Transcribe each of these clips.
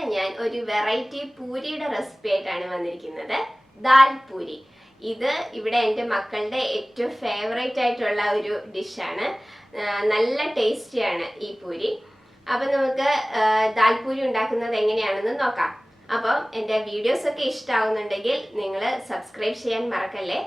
ഇന്ന് ഞാൻ ഒരു വെറൈറ്റി പൂരിയുടെ റെസിപ്പി ആയിട്ടാണ് വന്നിരിക്കുന്നത്. ദാൽ പൂരി. ഇത് ഇവിടെ എൻ്റെ മക്കളുടെ ഏറ്റവും ഫേവറേറ്റ് ആയിട്ടുള്ള ഒരു ഡിഷാണ്. നല്ല ടേസ്റ്റിയാണ് ഈ പൂരി. അപ്പം നമുക്ക് ദാൽപൂരി ഉണ്ടാക്കുന്നത് എങ്ങനെയാണെന്ന് നോക്കാം. അപ്പം എൻ്റെ വീഡിയോസൊക്കെ ഇഷ്ടമാവുന്നുണ്ടെങ്കിൽ നിങ്ങൾ സബ്സ്ക്രൈബ് ചെയ്യാൻ മറക്കല്ലേ.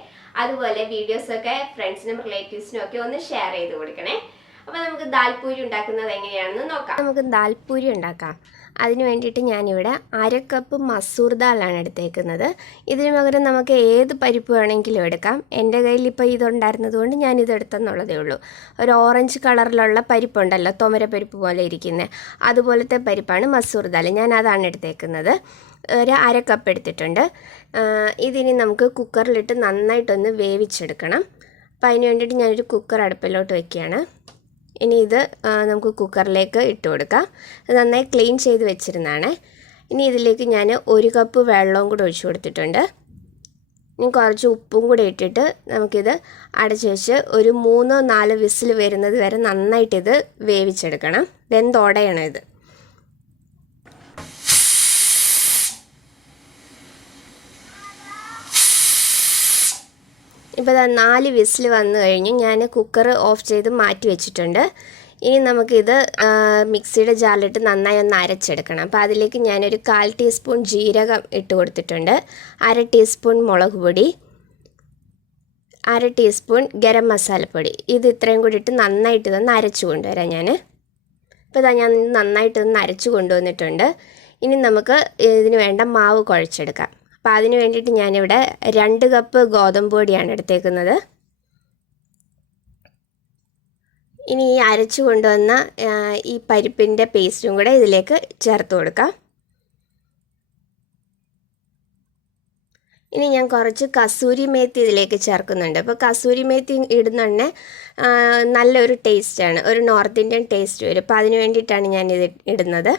അതുപോലെ വീഡിയോസൊക്കെ ഫ്രണ്ട്സിനും റിലേറ്റീവ്സിനും ഒക്കെ ഒന്ന് ഷെയർ ചെയ്ത് കൊടുക്കണേ. അപ്പോൾ നമുക്ക് ദാൽപൂരി ഉണ്ടാക്കുന്നത് എങ്ങനെയാണെന്ന് നോക്കാം. നമുക്ക് ദാൽപൂരി ഉണ്ടാക്കാം. അതിന് വേണ്ടിയിട്ട് ഞാനിവിടെ 1/2 കപ്പ് മസൂർ ദാലാണ് എടുത്തേക്കുന്നത്. ഇതിന് പകരം നമുക്ക് ഏത് പരിപ്പ് വേണമെങ്കിലും എടുക്കാം. എൻ്റെ കയ്യിൽ ഇപ്പോൾ ഇതുണ്ടായിരുന്നത് കൊണ്ട് ഞാനിതെടുത്തെന്നുള്ളതേ ഉള്ളൂ. ഒരു ഓറഞ്ച് കളറിലുള്ള പരിപ്പുണ്ടല്ലോ, തുമര പരിപ്പ് പോലെ ഇരിക്കുന്നത്, അതുപോലത്തെ പരിപ്പാണ് മസൂർ ദാൽ. ഞാൻ അതാണ് എടുത്തേക്കുന്നത്. ഒരു 1/2 കപ്പ് എടുത്തിട്ടുണ്ട്. ഇതിനി നമുക്ക് കുക്കറിലിട്ട് നന്നായിട്ടൊന്ന് വേവിച്ചെടുക്കണം. അപ്പോൾ അതിന് വേണ്ടിയിട്ട് ഞാനൊരു കുക്കർ അടുപ്പിലോട്ട് വയ്ക്കുകയാണ്. ഇനി ഇത് നമുക്ക് കുക്കറിലേക്ക് ഇട്ട് കൊടുക്കാം. നന്നായി ക്ലീൻ ചെയ്ത് വെച്ചിരുന്നതാണ്. ഇനി ഇതിലേക്ക് ഞാൻ 1 കപ്പ് വെള്ളവും കൂടെ ഒഴിച്ചു കൊടുത്തിട്ടുണ്ട്. ഇനി കുറച്ച് ഉപ്പും കൂടെ ഇട്ടിട്ട് നമുക്കിത് അടച്ചു വെച്ച് ഒരു 3-4 വിസിൽ വരുന്നത് വരെ നന്നായിട്ടിത് വേവിച്ചെടുക്കണം. വെന്തുടയണം ഇത്. ഇപ്പോൾ 4 വിസിൽ വന്നു കഴിഞ്ഞ് ഞാൻ കുക്കർ ഓഫ് ചെയ്ത് മാറ്റി വെച്ചിട്ടുണ്ട്. ഇനി നമുക്കിത് മിക്സിയുടെ ജാറിലിട്ട് നന്നായി ഒന്ന് അരച്ചെടുക്കണം. അപ്പോൾ അതിലേക്ക് ഞാനൊരു 1/4 ടീസ്പൂൺ ജീരകം ഇട്ട് കൊടുത്തിട്ടുണ്ട്, 1/2 ടീസ്പൂൺ മുളക് പൊടി, 1/2 ടീസ്പൂൺ ഗരം മസാലപ്പൊടി. ഇത് ഇത്രയും കൂടി ഇട്ട് നന്നായിട്ട് ഇതൊന്ന് അരച്ചു കൊണ്ടുവരാം ഞാൻ. ഇപ്പോൾ ഞാൻ നന്നായിട്ടൊന്ന് അരച്ചു കൊണ്ടുവന്നിട്ടുണ്ട്. ഇനി നമുക്ക് ഇതിന് വേണ്ട മാവ് കുഴച്ചെടുക്കാം. അപ്പോൾ അതിന് വേണ്ടിയിട്ട് ഞാനിവിടെ 2 കപ്പ് ഗോതമ്പ് പൊടിയാണ് എടുത്തേക്കുന്നത്. ഇനി ഈ അരച്ചു കൊണ്ടുവന്ന ഈ പരിപ്പിൻ്റെ പേസ്റ്റും കൂടെ ഇതിലേക്ക് ചേർത്ത് കൊടുക്കാം. ഇനി ഞാൻ കുറച്ച് കസൂരി മേത്തി ഇതിലേക്ക് ചേർക്കുന്നുണ്ട്. അപ്പോൾ കസൂരി മേത്തി ഇടുന്നുണ്ടെ നല്ലൊരു ടേസ്റ്റാണ്, ഒരു നോർത്ത് ഇന്ത്യൻ ടേസ്റ്റ് വരും. അപ്പോൾ അതിന് വേണ്ടിയിട്ടാണ് ഞാനിത് ഇടുന്നത്.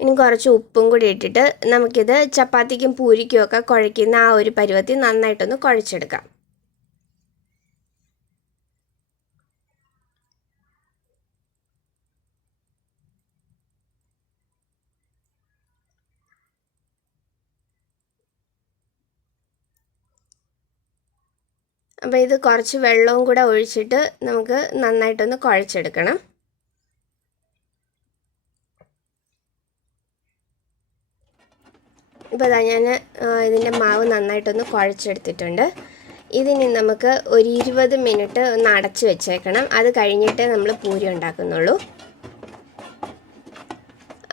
ഇനി കുറച്ച് ഉപ്പും കൂടി ഇട്ടിട്ട് നമുക്കിത് ചപ്പാത്തിക്കും പൂരിക്കും ഒക്കെ കുഴയ്ക്കുന്ന ആ ഒരു പരുവത്തിൽ നന്നായിട്ടൊന്ന് കുഴച്ചെടുക്കാം. അപ്പോൾ ഇത് കുറച്ച് വെള്ളവും കൂടെ ഒഴിച്ചിട്ട് നമുക്ക് നന്നായിട്ടൊന്ന് കുഴച്ചെടുക്കണം. ഇപ്പോൾ ഞാൻ ഇതിൻ്റെ മാവ് നന്നായിട്ടൊന്ന് കുഴച്ചെടുത്തിട്ടുണ്ട്. ഇതിനി നമുക്ക് ഒരു 20 മിനിറ്റ് ഒന്ന് അടച്ച് വെച്ചേക്കണം. അത് കഴിഞ്ഞിട്ടേ നമ്മൾ പൂരി ഉണ്ടാക്കുന്നുള്ളൂ.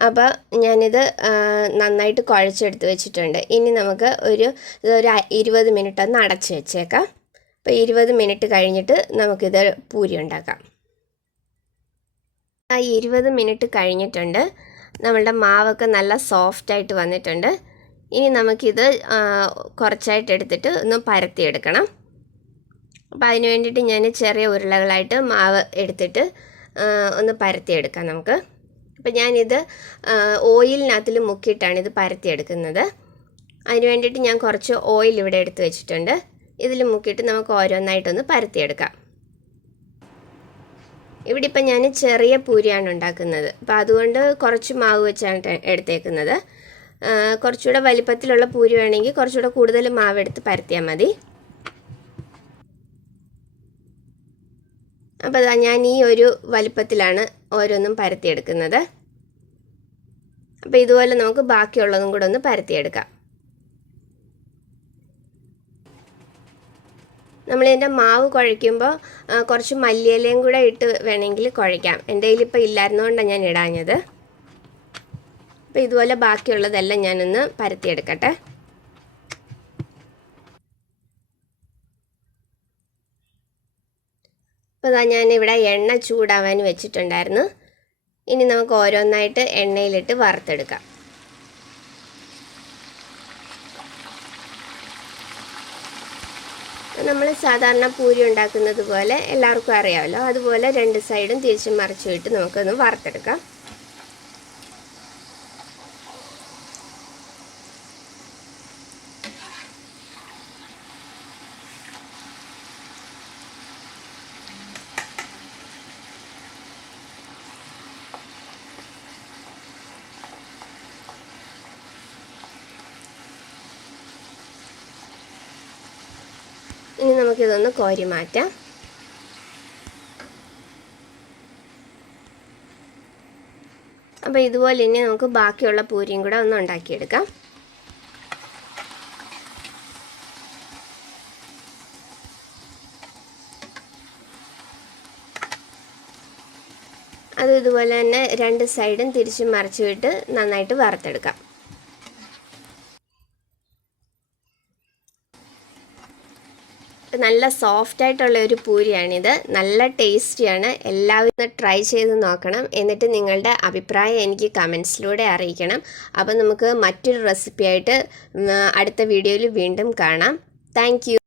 അപ്പോൾ ഞാനിത് നന്നായിട്ട് കുഴച്ചെടുത്ത് വെച്ചിട്ടുണ്ട്. ഇനി നമുക്ക് ഒരു 20 മിനിറ്റ് ഒന്ന് അടച്ച് വെച്ചേക്കാം. അപ്പോൾ 20 മിനിറ്റ് കഴിഞ്ഞിട്ട് നമുക്കിത് പൂരി ഉണ്ടാക്കാം. 20 മിനിറ്റ് കഴിഞ്ഞിട്ടുണ്ട്. നമ്മളുടെ മാവൊക്കെ നല്ല സോഫ്റ്റായിട്ട് വന്നിട്ടുണ്ട്. ഇനി നമുക്കിത് കുറച്ചായിട്ട് എടുത്തിട്ട് ഒന്ന് പരത്തിയെടുക്കണം. അപ്പോൾ അതിന് വേണ്ടിയിട്ട് ഞാൻ ചെറിയ ഉരുളകളായിട്ട് മാവ് എടുത്തിട്ട് ഒന്ന് പരത്തിയെടുക്കാം നമുക്ക്. അപ്പോൾ ഞാനിത് ഓയിലിനകത്തിൽ മുക്കിയിട്ടാണ് ഇത് പരത്തിയെടുക്കുന്നത്. അതിന് വേണ്ടിയിട്ട് ഞാൻ കുറച്ച് ഓയിൽ ഇവിടെ എടുത്ത് വെച്ചിട്ടുണ്ട്. ഇതിൽ മുക്കിയിട്ട് നമുക്ക് ഓരോന്നായിട്ടൊന്ന് പരത്തിയെടുക്കാം. ഇവിടെ ഇപ്പം ഞാൻ ചെറിയ പൂരിയാണ് ഉണ്ടാക്കുന്നത്. അപ്പോൾ അതുകൊണ്ട് കുറച്ച് മാവ് വെച്ചാണ് എടുത്തേക്കുന്നത്. കുറച്ചുകൂടെ വലിപ്പത്തിലുള്ള പൂരി വേണമെങ്കിൽ കുറച്ചുകൂടെ കൂടുതൽ മാവെടുത്ത് പരത്തിയാൽ മതി. അപ്പോൾ ഞാൻ ഈ ഒരു വലിപ്പത്തിലാണ് ഓരോന്നും പരത്തിയെടുക്കുന്നത്. അപ്പോൾ ഇതുപോലെ നമുക്ക് ബാക്കിയുള്ളതും കൂടെ ഒന്ന് പരത്തിയെടുക്കാം. നമ്മളിതിൻ്റെ മാവ് കുഴയ്ക്കുമ്പോൾ കുറച്ച് മല്ലിയിലയും കൂടെ ഇട്ട് വേണമെങ്കിൽ കുഴയ്ക്കാം. എൻ്റെ കയ്യിലിപ്പോൾ ഇല്ലായിരുന്നുകൊണ്ടാണ് ഞാൻ ഇടാഞ്ഞത്. അപ്പോൾ ഇതുപോലെ ബാക്കിയുള്ളതെല്ലാം ഞാനൊന്ന് പരത്തിയെടുക്കട്ടെ. അപ്പോൾ ഞാനിവിടെ എണ്ണ ചൂടാവാൻ വെച്ചിട്ടുണ്ടായിരുന്നു. ഇനി നമുക്ക് ഓരോന്നായിട്ട് എണ്ണയിലിട്ട് വറുത്തെടുക്കാം. നമ്മൾ സാധാരണ പൂരി ഉണ്ടാക്കുന്നത് പോലെ എല്ലാവർക്കും അറിയാമല്ലോ, അതുപോലെ 2 സൈഡും തിരിച്ചും മറിച്ചും ഇട്ട് നമുക്കൊന്ന് വറുത്തെടുക്കാം. ഇനി നമുക്കിതൊന്ന് കോരി മാറ്റാം. അപ്പോൾ ഇതുപോലെ ഇനി നമുക്ക് ബാക്കിയുള്ള പൂരിയും കൂടെ ഒന്ന് ഉണ്ടാക്കിയെടുക്കാം. അത് ഇതുപോലെ തന്നെ 2 സൈഡും തിരിച്ചും മറിച്ചും ഇട്ട് നന്നായിട്ട് വറുത്തെടുക്കാം. നല്ല സോഫ്റ്റ് ആയിട്ടുള്ള ഒരു പൂരിയാണിത്. നല്ല ടേസ്റ്റിയാണ്. എല്ലാവരും ട്രൈ ചെയ്ത് നോക്കണം. എന്നിട്ട് നിങ്ങളുടെ അഭിപ്രായം എനിക്ക് കമൻസിലൂടെ അറിയിക്കണം. അപ്പോൾ നമുക്ക് മറ്റൊരു റെസിപ്പിയായിട്ട് അടുത്ത വീഡിയോയിൽ വീണ്ടും കാണാം. Thank you.